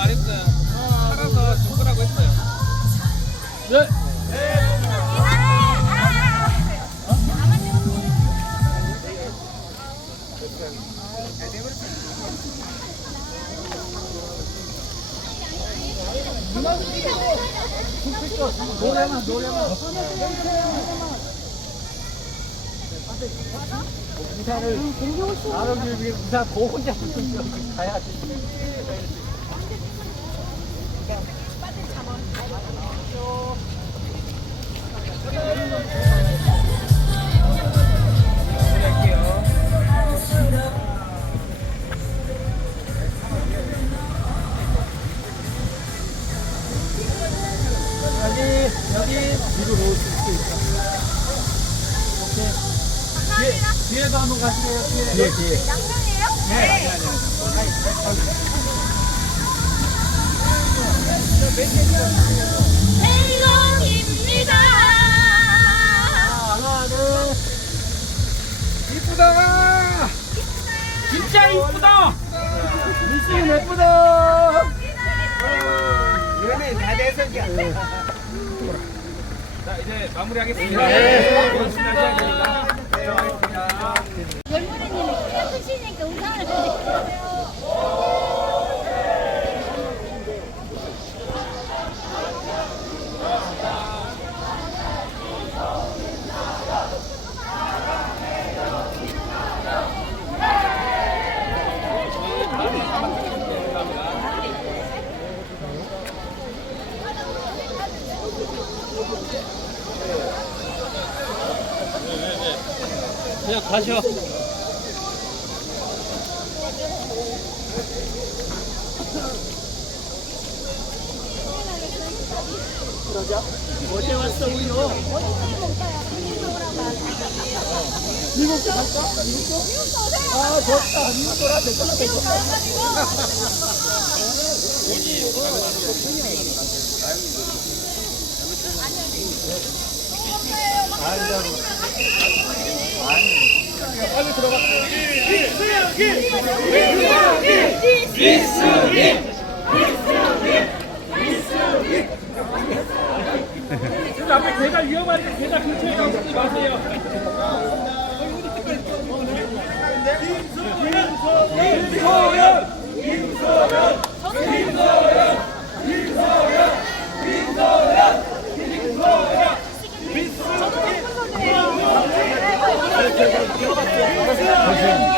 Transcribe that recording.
말했어요. 살아서 죽으라고 했어요. 네. 노래만 노래만 부산을 나름 위해 부산 고 혼자 가야지 뒤로 놓을 수 있어 오케이 뒤에 뒤에도 한번 가시게요 뒤에 뒤에 양평이에요? 네 아니 아니 아니 행동입니다. 하나 둘 이쁘다 진짜 이쁘다 미싱 예쁘다 연예인 다 돼서기야. 자 이제 마무리하겠습니다. 네. 고맙습니다 들어가겠습니다 열무리님이 예쁘시니까 우상을 드릴게요. 그냥 가셔 어제 왔어 우리요 미국 도 갈까? 미국도? 아 좋다 미국 돌아 됐다 빨리 들어가 그 앞에 계단 위험하니까 계단 근처에 가지 마세요. 네.